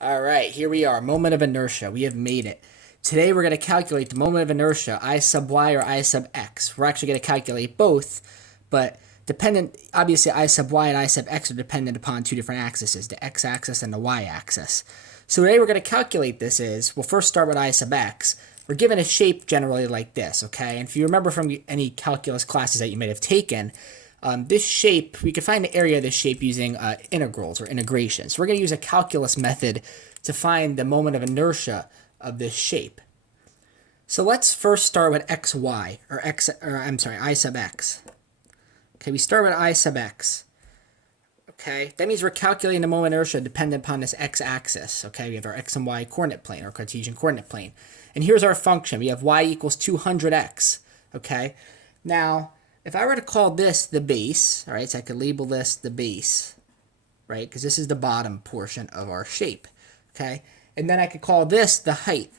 All right, here we are, moment of inertia. We have made it. Today we're going to calculate the moment of inertia, I sub y or I sub x. We're actually going to calculate both, but obviously I sub y and I sub x are dependent upon two different axes, the x-axis and the y-axis. So today we're going to calculate we'll first start with I sub x. We're given a shape generally like this, okay? And if you remember from any calculus classes that you might have taken, this shape, we can find the area of this shape using integrals or integration. So we're going to use a calculus method to find the moment of inertia of this shape. So let's first start with xy, I sub x. Okay, we start with I sub x. Okay, that means we're calculating the moment of inertia dependent upon this x-axis. Okay, we have our x and y coordinate plane, or Cartesian coordinate plane. And here's our function. We have y equals 200x. Okay, now if I were to call this the base, all right, so I could label this the base, right, because this is the bottom portion of our shape, okay? And then I could call this the height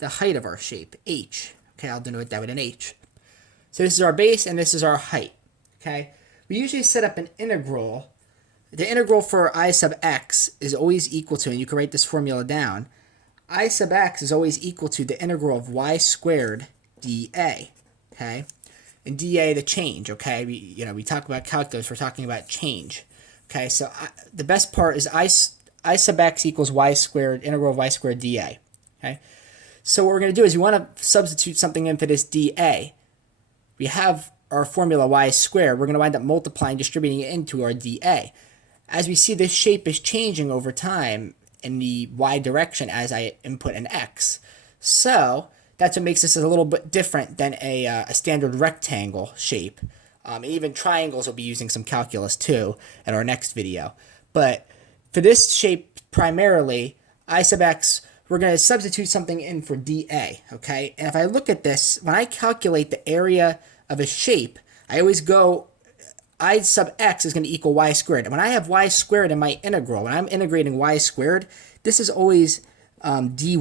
of our shape, h. Okay, I'll denote that with an h. So this is our base and this is our height, okay? We usually set up an integral. The integral for I sub x is always equal to, and you can write this formula down, I sub x is always equal to the integral of y squared dA, okay? And dA, the change, okay? We talk about calculus, we're talking about change. Okay, so the best part is I sub x equals y squared, integral of y squared dA. Okay, so what we're going to do is we want to substitute something in for this dA. We have our formula y squared. We're going to wind up multiplying, distributing it into our dA. As we see, this shape is changing over time in the y direction as I input an x. So that's what makes this a little bit different than a standard rectangle shape. Even triangles will be using some calculus too in our next video. But for this shape primarily, I sub x, we're going to substitute something in for dA, okay? And if I look at this, when I calculate the area of a shape, I always go, I sub x is going to equal y squared. And when I have y squared in my integral, when I'm integrating y squared, this is always dy,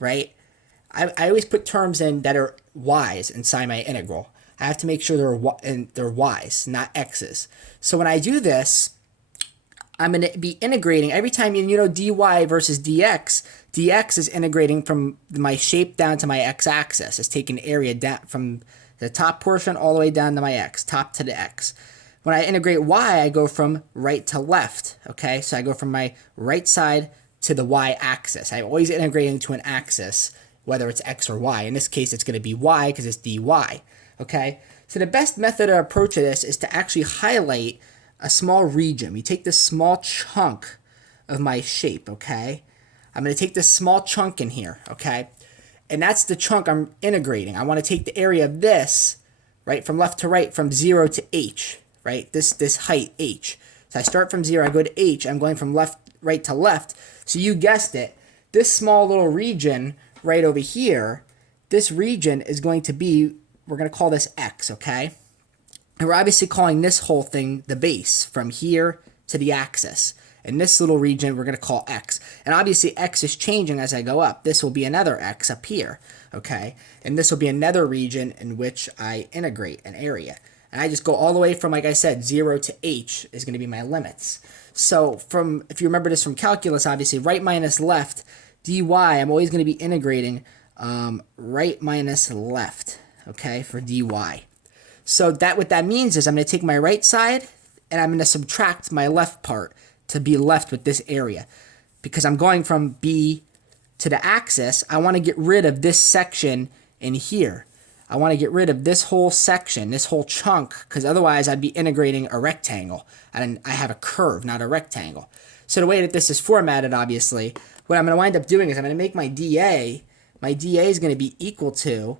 right? I always put terms in that are y's inside my integral. I have to make sure they're y's, not x's. So when I do this, I'm going to be integrating every time, dy versus dx is integrating from my shape down to my x-axis. It's taking area down from the top portion all the way down to my x, top to the x. When I integrate y, I go from right to left, okay? So I go from my right side to the y-axis. I'm always integrating to an axis, whether it's x or y. In this case, it's going to be y because it's dy, okay? So the best method to approach this is to actually highlight a small region. We take this small chunk of my shape, okay? I'm going to take this small chunk in here, okay? And that's the chunk I'm integrating. I want to take the area of this, right, from left to right, from 0 to h, right? This height, h. So I start from 0, I go to h, I'm going from right to left. So you guessed it, this small little region right over here, this region is going to be, we're going to call this x, okay? And we're obviously calling this whole thing the base, from here to the axis. And this little region we're going to call x. And obviously x is changing as I go up. This will be another x up here, okay? And this will be another region in which I integrate an area. And I just go all the way from, like I said, 0 to h is going to be my limits. So if you remember this from calculus, obviously right minus left, dy, I'm always going to be integrating right minus left, okay, for dy. So what that means is I'm going to take my right side and I'm going to subtract my left part to be left with this area. Because I'm going from B to the axis, I want to get rid of this section in here. I want to get rid of this whole section, this whole chunk, because otherwise I'd be integrating a rectangle. And I have a curve, not a rectangle. So the way that this is formatted, obviously, what I'm going to wind up doing is I'm going to make my dA is going to be equal to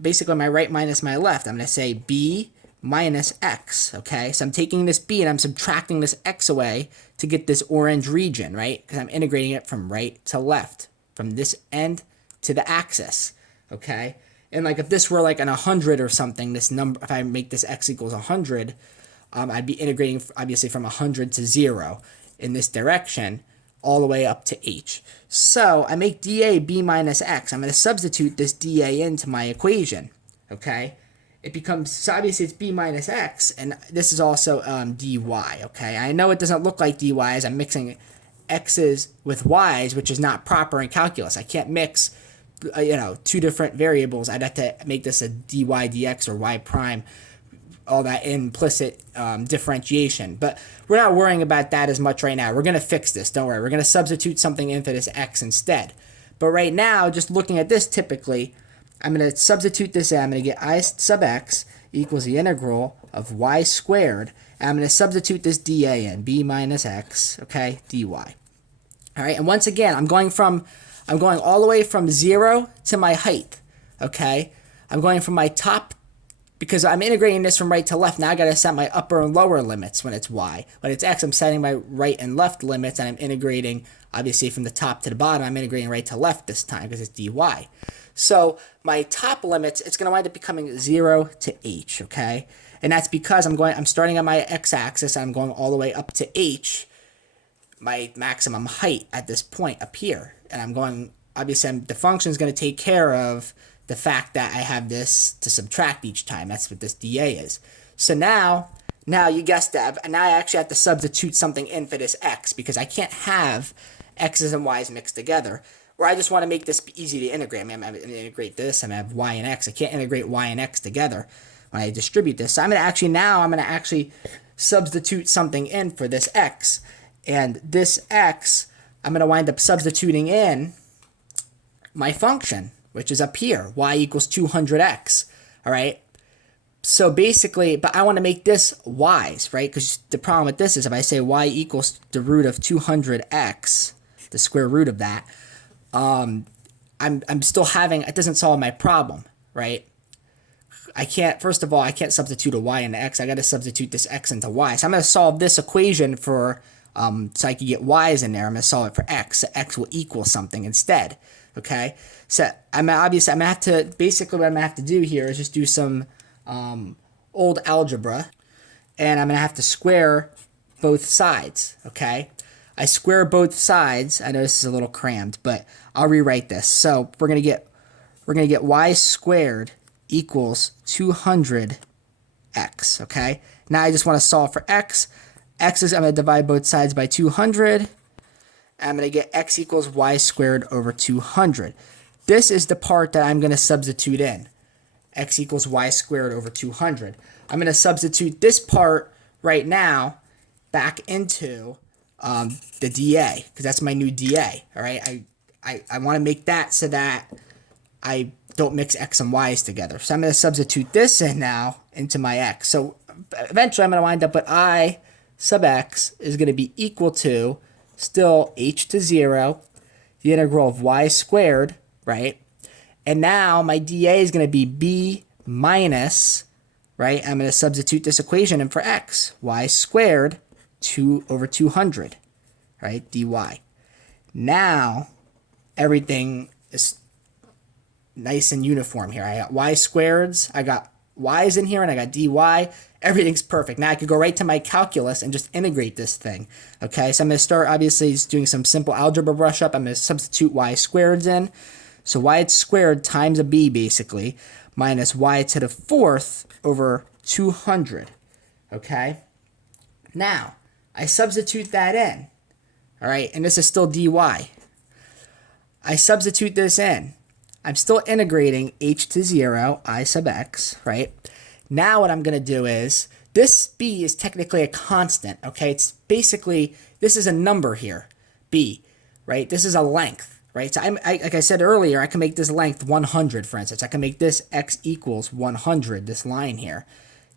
basically my right minus my left. I'm going to say b minus x, okay? So I'm taking this b and I'm subtracting this x away to get this orange region, right? Because I'm integrating it from right to left, from this end to the axis, okay? And like if this were like an 100 or something, this number, if I make this x equals 100, I'd be integrating obviously from 100 to 0 in this direction, all the way up to h. So I make dA b minus x. I'm going to substitute this dA into my equation, okay? It becomes, so obviously it's b minus x, and this is also dy, okay? I know it doesn't look like dy as I'm mixing x's with y's, which is not proper in calculus. I can't mix, two different variables. I'd have to make this a dy dx or y prime, all that implicit differentiation. But we're not worrying about that as much right now. We're going to fix this. Don't worry. We're going to substitute something in for this x instead. But right now, just looking at this typically, I'm going to substitute this in. I'm going to get I sub x equals the integral of y squared. And I'm going to substitute this dA in, b minus x, okay, dy. All right, and once again, I'm going all the way from 0 to my height, okay? I'm going from my top, because I'm integrating this from right to left. Now I got to set my upper and lower limits when it's y. When it's x, I'm setting my right and left limits, and I'm integrating, obviously, from the top to the bottom. I'm integrating right to left this time because it's dy. So my top limits, it's going to wind up becoming 0 to h, okay? And that's because I'm starting on my x-axis, and I'm going all the way up to h, my maximum height at this point up here. And I'm going, obviously, the function is going to take care of the fact that I have this to subtract each time. That's what this dA is. So now you guessed that, and now I actually have to substitute something in for this x, because I can't have x's and y's mixed together. Or I just want to make this easy to integrate. I'm going to integrate this, I'm going to have y and x. I can't integrate y and x together when I distribute this. So I'm going to actually substitute something in for this x. And this x, I'm going to wind up substituting in my function, which is up here, y equals 200x, all right? So basically, but I want to make this y's, right? Because the problem with this is if I say y equals the root of 200x, the square root of that, I'm still having, it doesn't solve my problem, right? First of all, I can't substitute a y into x. I got to substitute this x into y. So I'm going to solve this equation for, so I can get y's in there. I'm going to solve it for x. So x will equal something instead, okay? So basically what I'm going to have to do here is just do some old algebra, and I'm going to have to square both sides, okay? I square both sides. I know this is a little crammed, but I'll rewrite this. So we're going to get y squared equals 200x, okay? Now I just want to solve for x. I'm going to divide both sides by 200. And I'm going to get x equals y squared over 200. This is the part that I'm going to substitute in. X equals y squared over 200. I'm going to substitute this part right now back into the dA, because that's my new dA, all right? I want to make that so that I don't mix x and y's together. So I'm going to substitute this in now into my x. So eventually I'm going to wind up with I sub x is going to be equal to still h to 0, the integral of y squared, right? And now my dA is going to be b minus, right? I'm going to substitute this equation in for x, y squared 2 over 200, right? dy. Now everything is nice and uniform here. I got y squareds, I got y's in here, and I got dy. Everything's perfect. Now I could go right to my calculus and just integrate this thing. Okay, so I'm going to start obviously doing some simple algebra brush up. I'm going to substitute y squareds in. So y squared times a b basically, minus y to the 4th over 200. Okay, now I substitute that in. All right, and this is still dy. I substitute this in. I'm still integrating h to 0, I sub x, right? Now what I'm going to do is, this b is technically a constant, okay? It's basically, this is a number here, b, right? This is a length, right? So like I said earlier, I can make this length 100, for instance. I can make this x equals 100, this line here,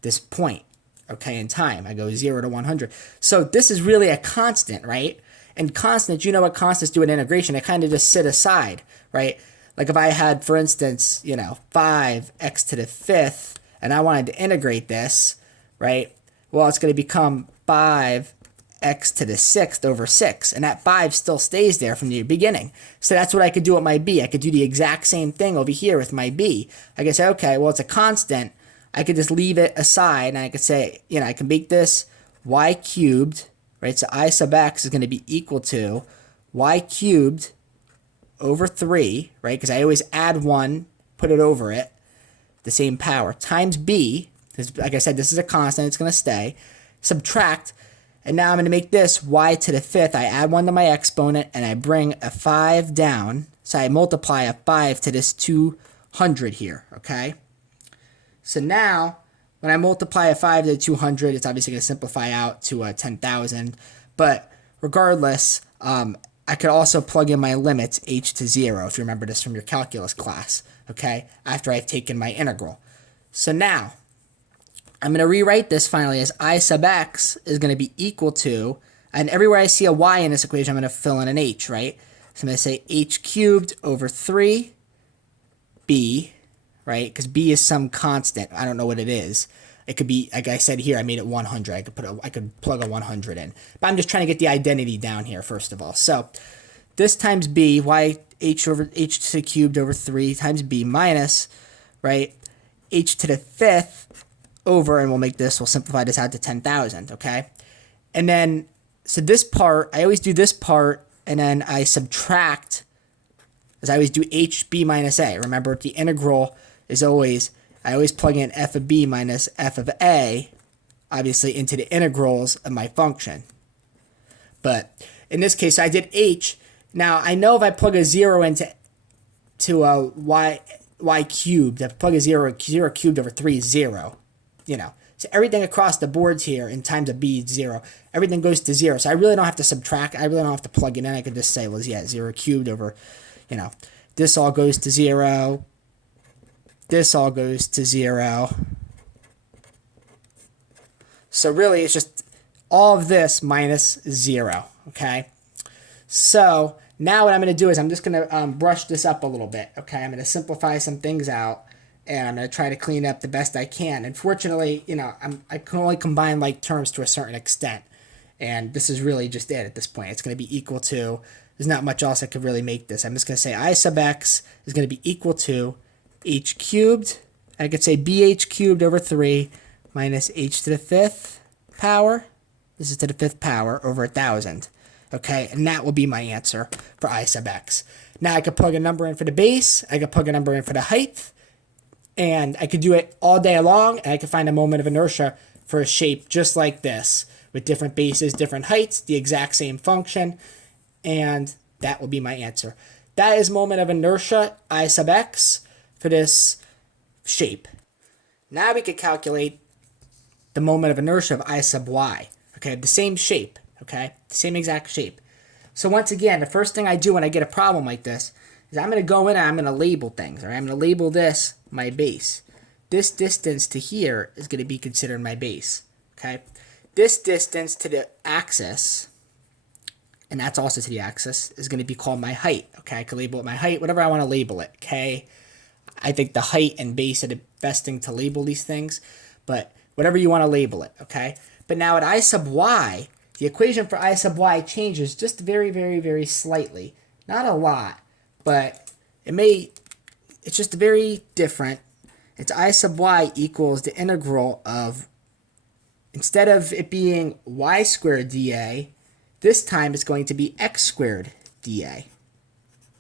this point, okay, in time. I go 0 to 100. So this is really a constant, right? And constants, you know what constants do in integration. They kind of just sit aside, right? Like if I had, for instance, 5x to the 5th, and I wanted to integrate this, right? Well, it's going to become 5x to the 6th over 6. And that 5 still stays there from the beginning. So that's what I could do with my b. I could do the exact same thing over here with my b. I could say, okay, well, it's a constant. I could just leave it aside, and I could say, I can make this y cubed, right? So I sub x is going to be equal to y cubed over 3, right? Because I always add 1, put it over it, the same power, times b, because like I said, this is a constant, it's going to stay, subtract, And now I'm going to make this y to the 5th. I add 1 to my exponent, and I bring a 5 down. So I multiply a 5 to this 200 here, okay? So now, when I multiply a 5 to 200, it's obviously going to simplify out to 10,000. But regardless, I could also plug in my limits, h to 0, if you remember this from your calculus class, okay, after I've taken my integral. So now, I'm going to rewrite this finally as I sub x is going to be equal to, and everywhere I see a y in this equation, I'm going to fill in an h, right? So I'm going to say h cubed over 3b, right? Because b is some constant. I don't know what it is. It could be, like I said here, I made it 100. I could plug a 100 in. But I'm just trying to get the identity down here, first of all. So this times b, h to the cubed over 3 times b minus, right, h to the 5th over, and we'll simplify this out to 10,000, okay? And then, so this part, I always do this part, and then I subtract, as I always do hb minus a. Remember, the integral is always, I always plug in f of b minus f of a, obviously, into the integrals of my function. But in this case, I did h. Now, I know if I plug a 0 into y cubed, if I plug a 0 cubed over 3 is 0. You know, so everything across the boards here in times of b is 0. Everything goes to 0. So I really don't have to subtract. I really don't have to plug it in. I could just say, well, yeah, 0 cubed over, you know, this all goes to 0. This all goes to 0. So really, it's just all of this minus 0, okay? So now what I'm going to do is I'm just going to brush this up a little bit, okay? I'm going to simplify some things out, and I'm going to try to clean up the best I can. Unfortunately, you know, I can only combine like terms to a certain extent, and this is really just it at this point. It's going to be equal to, there's not much else I could really make this. I'm just going to say I sub x is going to be equal to h cubed. I could say bh cubed over 3 minus h to the 5th power. This is to the 5th power over 1,000. Okay, and that will be my answer for I sub x. Now I could plug a number in for the base. I could plug a number in for the height. And I could do it all day long, and I could find a moment of inertia for a shape just like this, with different bases, different heights, the exact same function, and that will be my answer. That is moment of inertia, I sub x, for this shape. Now we could calculate the moment of inertia of I sub y. Okay, the same shape, okay, the same exact shape. So once again, the first thing I do when I get a problem like this is I'm going to go in and I'm going to label things. All right? I'm going to label this my base. This distance to here is going to be considered my base. Okay? This distance to the axis, and that's also to the axis, is going to be called my height. Okay? I can label it my height, whatever I want to label it. Okay? I think the height and base are the best thing to label these things, but whatever you want to label it. Okay? But now at I sub y, the equation for I sub y changes just very, very, very slightly. Not a lot. But it's just very different. It's I sub y equals the integral of, instead of it being y squared dA, this time it's going to be x squared dA.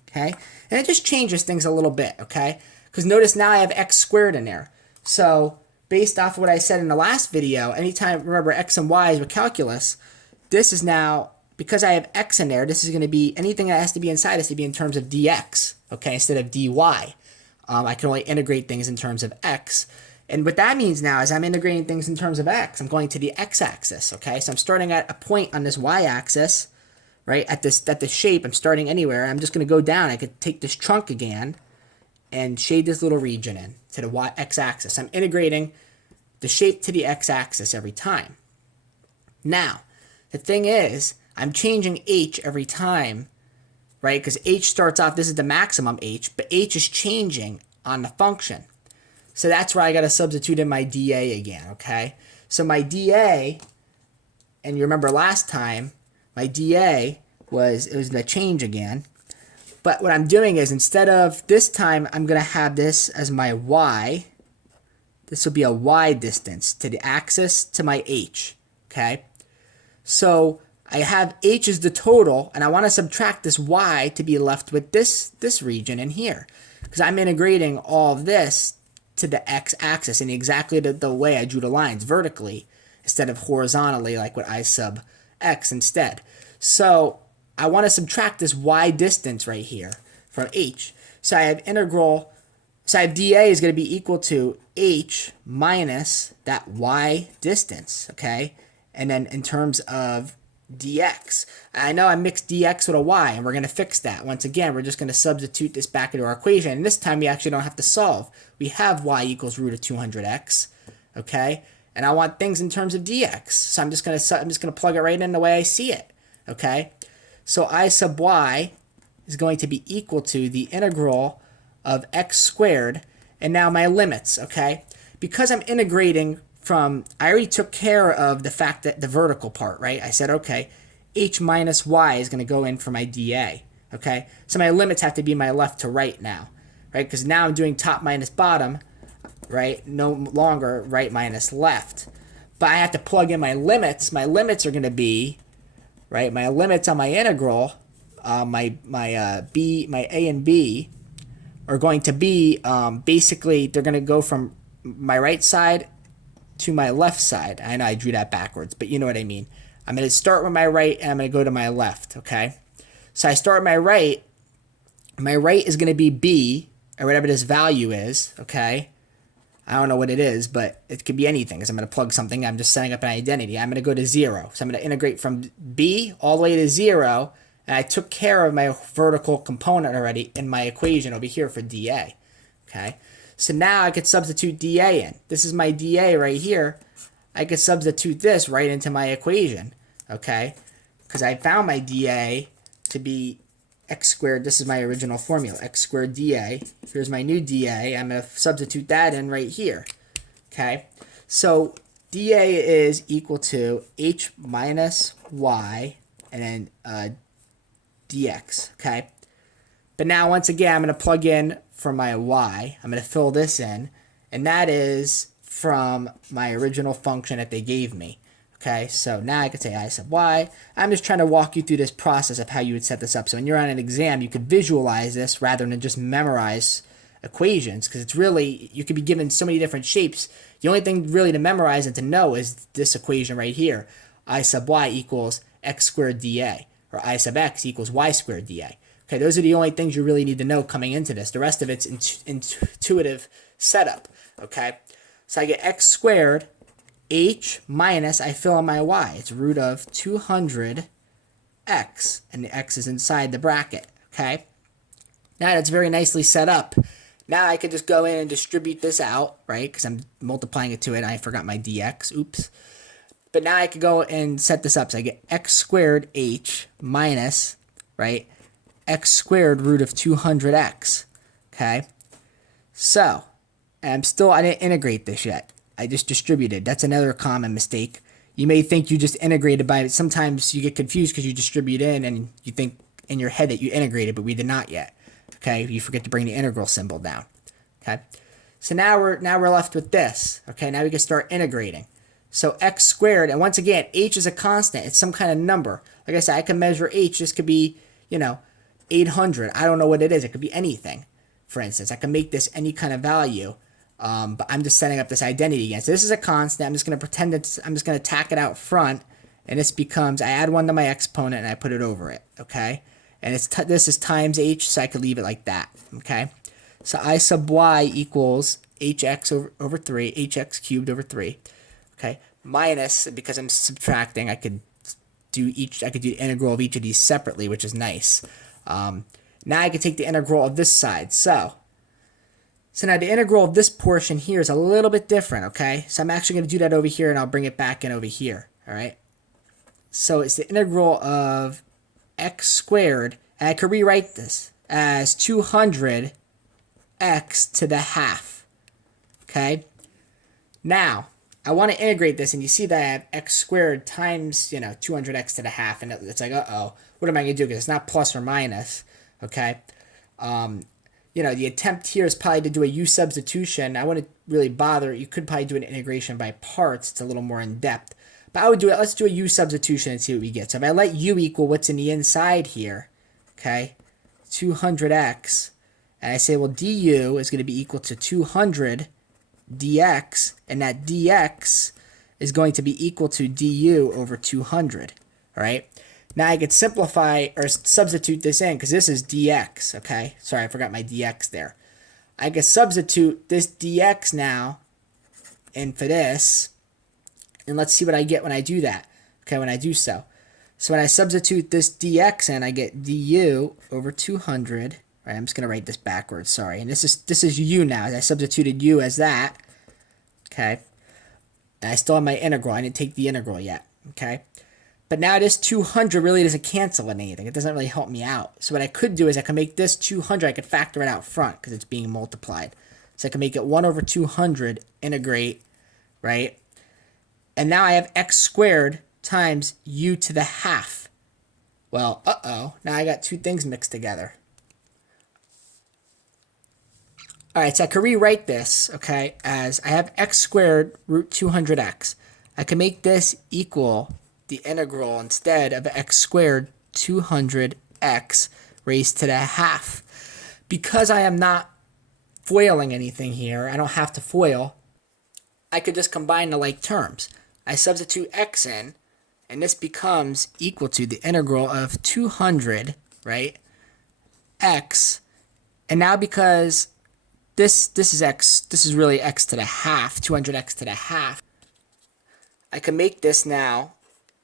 Okay? And it just changes things a little bit, okay? Because notice now I have x squared in there. So based off of what I said in the last video, anytime, remember, x and y is with calculus, this is now, because I have x in there, this is going to be, anything that has to be inside has to be in terms of dx, okay, instead of dy. I can only integrate things in terms of x. And what that means now is I'm integrating things in terms of x. I'm going to the x-axis, okay? So I'm starting at a point on this y-axis, right, at the shape. I'm starting anywhere. I'm just going to go down. I could take this chunk again and shade this little region in to the x-axis. I'm integrating the shape to the x-axis every time. Now, the thing is, I'm changing h every time, right? Because h starts off, this is the maximum h, but h is changing on the function. So that's where I got to substitute in my dA again, okay? So my dA, and you remember last time, my dA was the change again. But what I'm doing is, instead of this time, I'm going to have this as my y. This will be a y distance to the axis to my h, okay? So I have h is the total, and I want to subtract this y to be left with this region in here. Because I'm integrating all of this to the x-axis in exactly the way I drew the lines vertically. instead of horizontally like with I sub x instead. So I want to subtract this y distance right here from h. So I have integral, so I have dA is going to be equal to h minus that y distance, okay? And then in terms of dx, I know I mixed dx with a y, and we're going to fix that. Once again, we're just going to substitute this back into our equation, and this time we actually don't have to solve. We have y equals root of 200x, okay? And I want things in terms of dx, so I'm just going to plug it right in the way I see it, okay? So I sub y is going to be equal to the integral of x squared, and now my limits, okay? Because I'm integrating from, I already took care of the fact that the vertical part, right? I said, okay, h minus y is going to go in for my dA, okay? So my limits have to be my left to right now, right? Because now I'm doing top minus bottom, right? No longer right minus left. But I have to plug in my limits. My limits are going to be, right? My limits on my integral, my a and b are going to be basically, they're going to go from my right side to my left side. I know I drew that backwards, but you know what I mean. I'm going to start with my right and I'm going to go to my left, okay? So I start with my right. My right is going to be b, or whatever this value is, okay? I don't know what it is, but it could be anything because I'm going to plug something. I'm just setting up an identity. I'm going to go to 0. So I'm going to integrate from b all the way to 0, and I took care of my vertical component already in my equation over here for dA, okay? So now I could substitute dA in. This is my dA right here. I could substitute this right into my equation, okay? Because I found my dA to be x squared. This is my original formula, x squared dA. Here's my new dA. I'm going to substitute that in right here, okay? So dA is equal to h minus y and then dx, okay? But now, once again, I'm going to plug in for my y. I'm going to fill this in, and that is from my original function that they gave me. Okay, so now I could say I sub y. I'm just trying to walk you through this process of how you would set this up. So when you're on an exam, you could visualize this rather than just memorize equations, because it's really, you could be given so many different shapes. The only thing really to memorize and to know is this equation right here. I sub y equals x squared dA, or I sub x equals y squared dA. Okay, those are the only things you really need to know coming into this. The rest of it's intuitive setup. Okay, so I get x squared h minus, I fill in my y. It's root of 200x, and the x is inside the bracket, okay? Now that's very nicely set up. Now I could just go in and distribute this out, right? Because I'm multiplying it to it, and I forgot my dx, oops. But now I could go and set this up. So I get x squared h minus, right, x squared root of 200x, okay? So, and I didn't integrate this yet. I just distributed. That's another common mistake. You may think you just integrated by it. Sometimes you get confused because you distribute in and you think in your head that you integrated, but we did not yet. Okay, you forget to bring the integral symbol down. Okay, so now we're left with this. Okay, now we can start integrating. So x squared, and once again, h is a constant. It's some kind of number. Like I said, I can measure h. This could be, 800. I don't know what it is. It could be anything. For instance, I can make this any kind of value. But I'm just setting up this identity again. So this is a constant. I'm just going to pretend I'm just going to tack it out front, and this becomes, I add 1 to my exponent and I put it over it, okay? And this is times h, so I could leave it like that, okay? So I sub y equals hx over 3, hx cubed over 3, okay? Minus, because I'm subtracting, I could do the integral of each of these separately, which is nice. Now I can take the integral of this side, so now the integral of this portion here is a little bit different, okay? So I'm actually going to do that over here, and I'll bring it back in over here, all right? So it's the integral of x squared, and I could rewrite this as 200x to the half, okay? Now, I want to integrate this, and you see that I have x squared times, 200x to the half, and it's like, uh-oh, what am I going to do? Because it's not plus or minus, okay? The attempt here is probably to do a u substitution. I wouldn't really bother. You could probably do an integration by parts. It's a little more in depth. But I would do it. Let's do a u substitution and see what we get. So if I let u equal what's in the inside here, okay, 200x, and I say, well, du is going to be equal to 200 dx, and that dx is going to be equal to du over 200, all right? Now I could simplify or substitute this in because this is dx, okay? Sorry, I forgot my dx there. I could substitute this dx now in for this, and let's see what I get when I do that, okay, when I do so. So when I substitute this dx in, I get du over 200, right? I'm just going to write this backwards, sorry. And this is u now. I substituted u as that, okay? And I still have my integral. I didn't take the integral yet, okay? But now this 200 really doesn't cancel anything. It doesn't really help me out. So what I could do is I could make this 200, I could factor it out front because it's being multiplied. So I can make it 1 over 200, integrate, right? And now I have x squared times u to the half. Well, now I got two things mixed together. All right, so I could rewrite this, okay, as I have x squared root 200x. I can make this equal the integral instead of x squared 200x raised to the half. Because I am not foiling anything here, I don't have to foil, I could just combine the like terms. I substitute x in, and this becomes equal to the integral of 200, right, x. And now because this is x, this is really x to the half, 200x to the half, I can make this now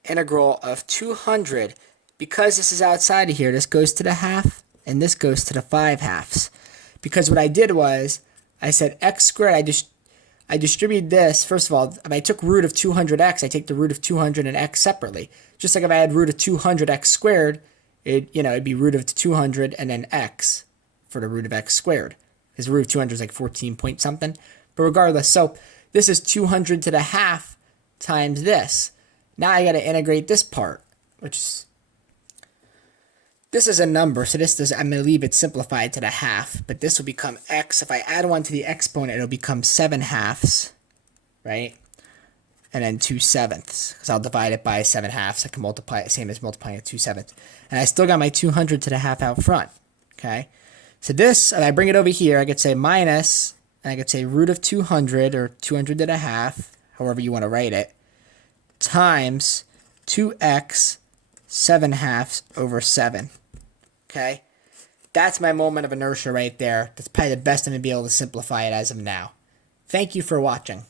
integral of 200. Because this is outside of here, this goes to the half, and this goes to the 5 halves. Because what I did was, I said x squared, I distributed this, first of all, if I took root of 200x, I take the root of 200 and x separately. Just like if I had root of 200x squared, it'd be root of 200 and then x for the root of x squared. Because the root of 200 is like 14 point something. But regardless, so this is 200 to the half times this. Now I got to integrate this part, which is, this is a number, so I'm going to leave it simplified to the half, but this will become x. If I add 1 to the exponent, it'll become 7 halves, right? And then 2/7, because I'll divide it by 7 halves. I can multiply it, same as multiplying it 2/7. And I still got my 200 to the half out front, okay? So this, and I bring it over here, I could say minus, and I could say root of 200, or 200 to the half, however you want to write it, times 2x 7 halves over 7. Okay? That's my moment of inertia right there. That's probably the best I'm going to be able to simplify it as of now. Thank you for watching.